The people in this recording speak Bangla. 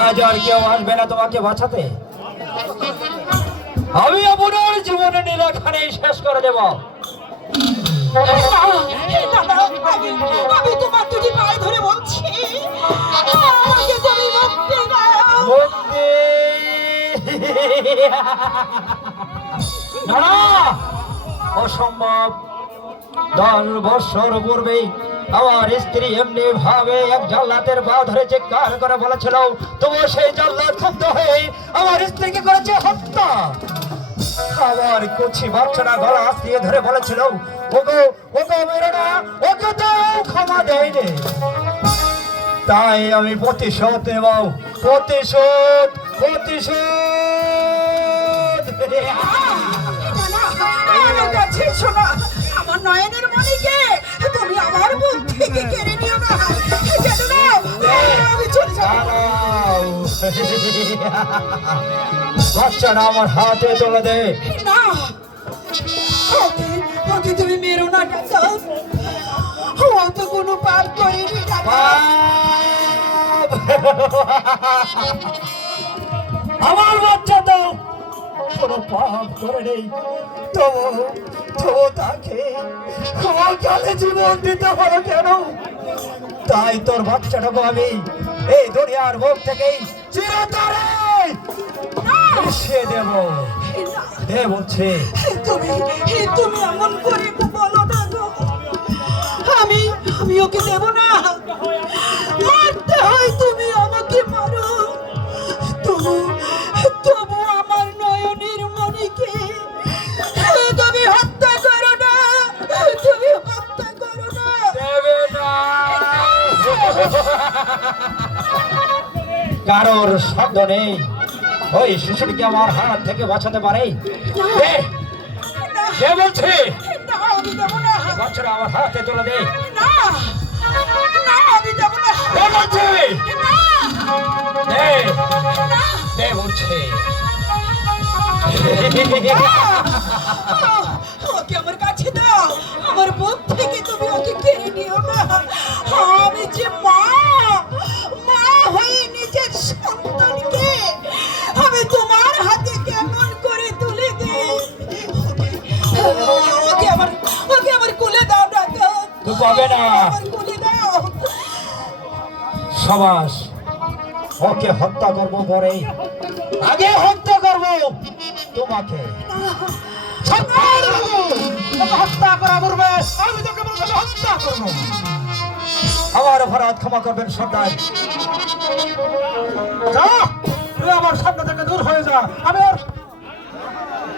আজ আর কেউ আসবে না তোমাকে বাঁচাতে। আমি আপনার জীবনে নীলাখানে শেষ করে দেব। আমি তোমার দুটি পায়ে ধরে বলছি, আমাকে তুমি মুক্তি দাও। মুক্তি না, না, অসম্ভব। 10 বছর পূর্বেই আমার স্ত্রী এমনি ভাবে এক জল্লাদের পা ধরে চিৎকার করে বলেছিল, তবু সেই জল্লাদ ক্ষুব্ধ হয়ে আমার স্ত্রীকে করেছে হত্যা। আমার কুচি বাচ্চারা গলা আস্তিয়ে ধরে বলেছিল, ওগো ওগো মেরো না, ওকে তো ক্ষমা দেয়নি। তাই আমি প্রতিশোধ নেব, প্রতিশোধ প্রতিশোধ। আমার কাছে শোনা, আমার নয়নের মণিকে তুমি আমার বুক থেকে কেড়ে নিও না। যেন না, আমি চলে যাব। দাঁড়াও। বাচ্চাটা আমার হাতে তুলে দে। না, ওকে তুমি মেরো না ডাক্তার। ও তো কোনো পাপ করেনি ডাক্তার। আমার বাচ্চা তো কোনো পাপ করে নেই, তবু তাকে কালে জীবন দিতে হলো কেন? তাই তোর বাচ্চাটাকে আমি এই দুনিয়ার মুখ থেকেই চিরতরে মিশিয়ে দেব। এ বলছে তুমি এমন করে বলো না গো। আমি ওকে দেব না। মারতে হয় তুমি আমাকে মারো, তবু আমার নয়নের মণিকে তুমি হত্যা করো না। তুমি হত্যা করো না। দেবে না। কারোর শব্দ নেই। ওই শিশুটিকে আমার হাত থেকে বাঁচাতে পারে? কে বলছে? না, আমি দেব না। বাচ্চারা আমার হাতে তুলে দে। না, আমি দেব না। কে বলছে? না, কে বলছে? ওকে আমার কাছে দাও। আমার বুক থেকে তুমি ওকে কেড়ে নিও না। আমি যে মা হয়ে নিজের সন্তানকে আমি তোমার হাতে কেমন করে তুলে দিই। ওকে আমার কোলে দাও ডাক্তার। তুই পাবে না। আমার কোলে দাও। সমাস, ওকে হত্যা করবো পরে, আগে হত্যা করবো তোমাকে। হত্যা করা করবে, আমি তোকে বলবো হত্যা করবো। আমার অপরাধ ক্ষমা করবেন সর্দার। যা, তুই আমার সামনে থেকে দূর হয়ে যা। আমি আর